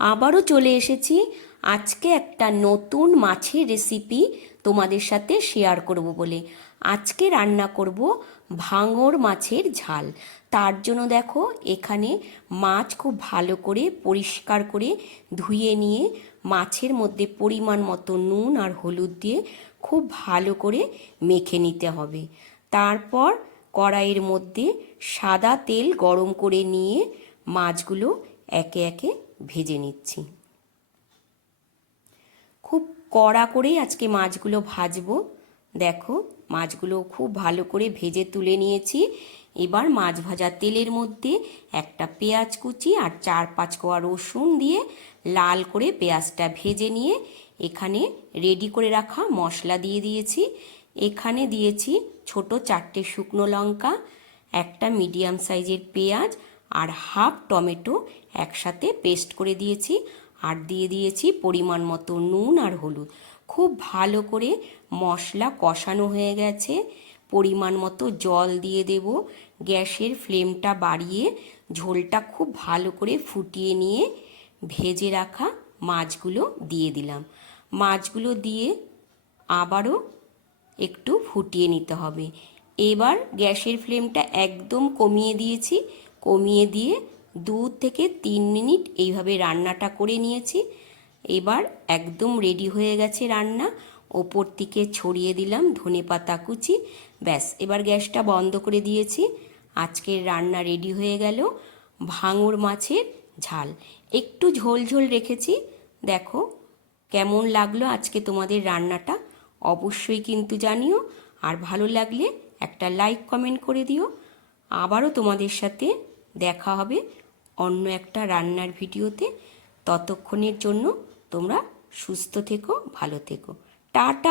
আবারও চলে এসেছি আজকে একটা নতুন মাছের রেসিপি তোমাদের সাথে শেয়ার করব বলে। আজকে রান্না করব ভাঙর মাছের ঝাল। তার জন্য দেখো এখানে মাছ খুব ভালো করে পরিষ্কার করে ধুয়ে নিয়ে মাছের মধ্যে পরিমাণ মতো নুন আর হলুদ দিয়ে খুব ভালো করে মেখে নিতে হবে। তারপর কড়াইয়ের মধ্যে সাদা তেল গরম করে নিয়ে মাছগুলো একে একে ভেজে নিচ্ছি। খুব কড়া করেই আজকে মাছগুলো ভাজবো। দেখো মাছগুলো খুব ভালো করে ভেজে তুলে নিয়েছি। এবার মাছ ভাজা তেলের মধ্যে একটা পেঁয়াজ কুচি আর 4-5 কোয়া রসুন দিয়ে লাল করে পেঁয়াজটা ভেজে নিয়ে এখানে রেডি করে রাখা মশলা দিয়ে দিয়েছি। এখানে দিয়েছি ছোট 4টে শুকনো লঙ্কা, একটা মিডিয়াম সাইজের পেঁয়াজ আর হাফ টমেটো একসাথে পেস্ট করে দিয়েছি, আর দিয়ে দিয়েছি পরিমাণ মতো নুন আর হলুদ। খুব ভালো করে মশলা কষানো হয়ে গেছে। পরিমাণ মতো জল দিয়ে দেব। গ্যাসের ফ্লেমটা বাড়িয়ে ঝোলটা খুব ভালো করে ফুটিয়ে নিয়ে ভেজে রাখা মাছগুলো দিয়ে দিলাম। মাছগুলো দিয়ে আবারও একটু ফুটিয়ে নিতে হবে। এবার গ্যাসের ফ্লেমটা একদম কমিয়ে দিয়েছি। কমিয়ে দিয়ে 2 থেকে 3 মিনিট এইভাবে রান্নাটা করে নিয়েছি। এবার একদম রেডি হয়ে গেছে রান্না। ওপর থেকে ছড়িয়ে দিলাম ধনেপাতা কুচি। ব্যাস, এবার গ্যাসটা বন্ধ করে দিয়েছি। আজকের রান্না রেডি হয়ে গেল ভাঙর মাছের ঝাল। একটু ঝোল ঝোল রেখেছি। দেখো কেমন লাগলো আজকে তোমাদের রান্নাটা অবশ্যই কিন্তু জানিও। আর ভালো লাগলে একটা লাইক কমেন্ট করে দিও। আবারও তোমাদের সাথে দেখা হবে অন্য একটা রান্নার ভিডিওতে। ততক্ষণের জন্য তোমরা সুস্থ থেকো, ভালো থেকো। টাটা।